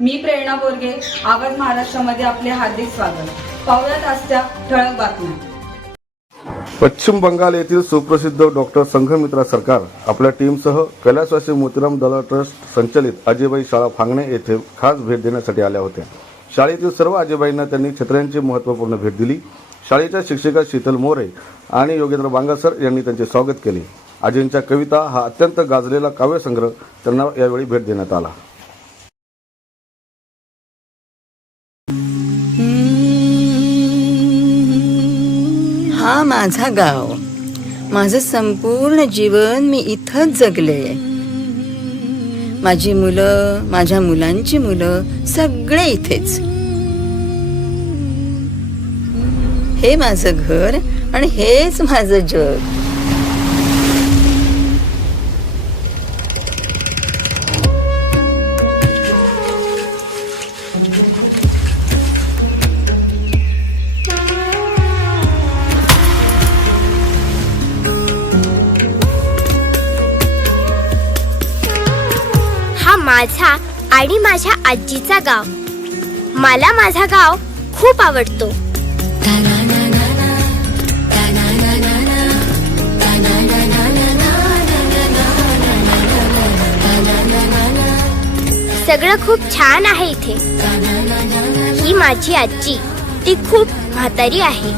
मी प्रेरणा बोरगे आवाज महाराष्ट्रामध्ये आपले हार्दिक स्वागत. पाहुयात आजच्या ठळक बातम्या. पश्चिम बंगाल येथील सुप्रसिद्ध डॉक्टर संघमित्रा सरकार आपल्या टीमसह कैलासवासी मोतीराम दला ट्रस्ट संचलित आजीबाई शाळा फांगणे येथे खास भेट देण्यासाठी आल्या होत्या. शाळेतील सर्व आजीबाईंना त्यांनी छत्र्यांची महत्त्वपूर्ण भेट दिली. शाळेच्या शिक्षिका शीतल मोरे आणि योगेंद्र बांगासर यांनी त्यांचे स्वागत केले. आजींच्या कविता हा अत्यंत गाजलेला काव्यसंग्रह त्यांना यावेळी भेट देण्यात आला. माझा गाव. माझं संपूर्ण जीवन मी इथंच जगले. माझी मुलं माझ्या मुलांची मुलं सगळे इथेच. हे माझं घर आणि हेच माझं जग. माझा आणि माझ्या आजीचा गाव. मला माझा गाव खूप आवडतो. सगळं खूप छान आहे इथे. ही माझी आजी. ती खूप म्हातारी आहे.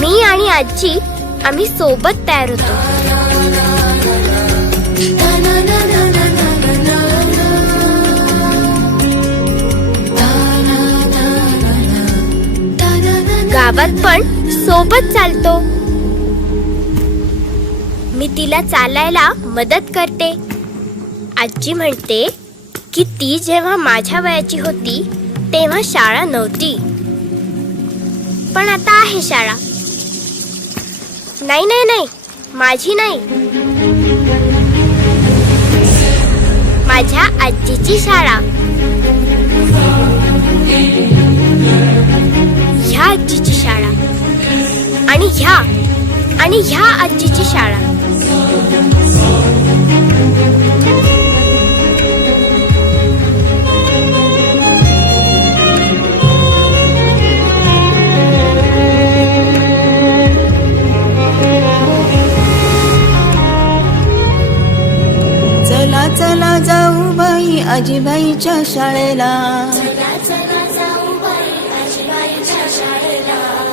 मी आणि आजी आम्ही सोबत तयार होतो. गावात पण सोबत चालतो. मी तिला चालायला मदत करते. आजी म्हणते की ती जेव्हा माझ्या वयाची होती तेव्हा शाळा नव्हती. पण आता आहे शाळा. नाही नाही नाही. माझी नाही. माझ्या आजीची शाळा. ह्या आजीची शाळा. आणि ह्या आणि ह्या आजीची शाळा. आजीबाईच्या शाळेला.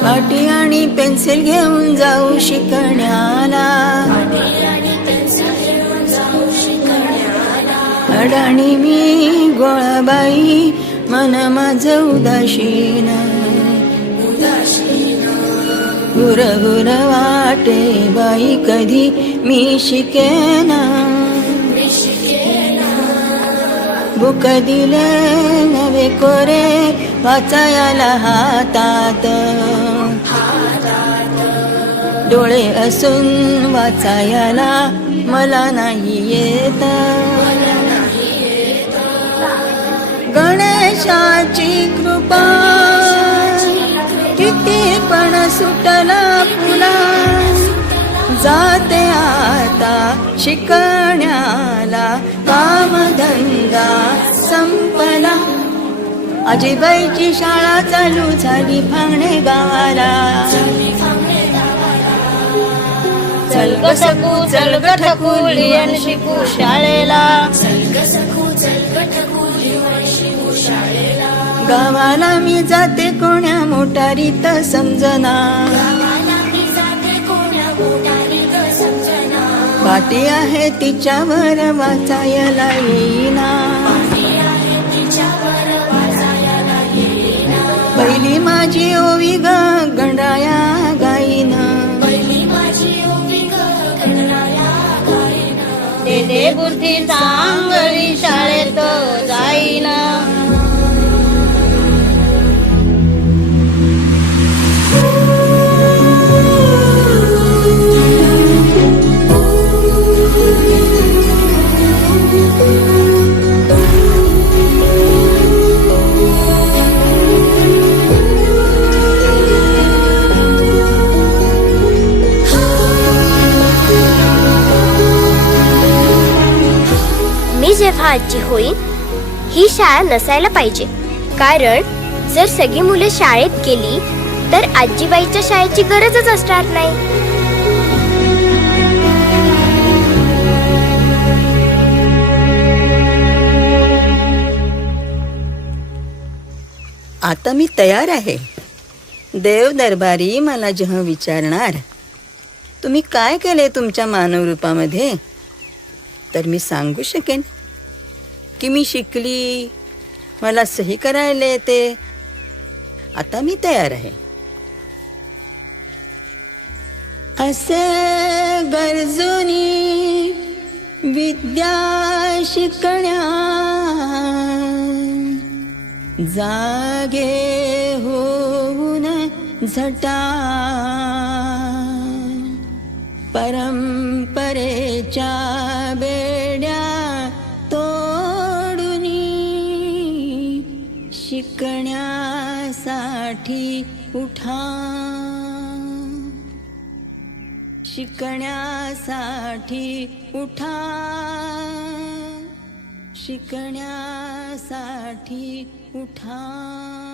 पाटी आणि पेन्सिल घेऊन जाऊ शिकण्याला. अडाणी मी गोळाबाई मन माझ उदासीन. गुर गुर वाटे बाई कधी मी शिकेना? बुक दिले नवे कोरे वाचायला हातात. डोळे असून वाचायला मला नाही येत. गणेशाची कृपा किती पण सुटला पुला जाते शिकण्याला कामधंदा संपला. अजिबाईची शाळा चालू झाली फांगणे गावाला. चल ग सकू चल ग ठकुली शिकू शाळेला. गावाला मी जाते कोण्या मोटारीत समजना. पाटी आहे तिच्यावर वाचायला येईना. पहिली माझी ओवी ग गंडाया गाईना. दे बुद्धी चांगली शाळेत जाईना. जेव्हा आजी होईल ही शाळा नसायला पाहिजे. कारण जर सगळी मुले शाळेत गेली तर आजीबाईच्या शाळेची गरजच असणार नाही. आता मी तयार आहे. देव दरबारी मला जेव्हा विचारणार तुम्ही काय केले तुमच्या मानव रूपामध्ये तर मी सांगू शकेन. की मी शिकली मला सही करायला येते. आता मी तयार आहे. असे गरजुनी विद्या शिकण्या जागे होऊन झटा. परंपरेच्या बे साठी उठा. शिकण्यासाठी उठा. शिकण्यासाठी उठा.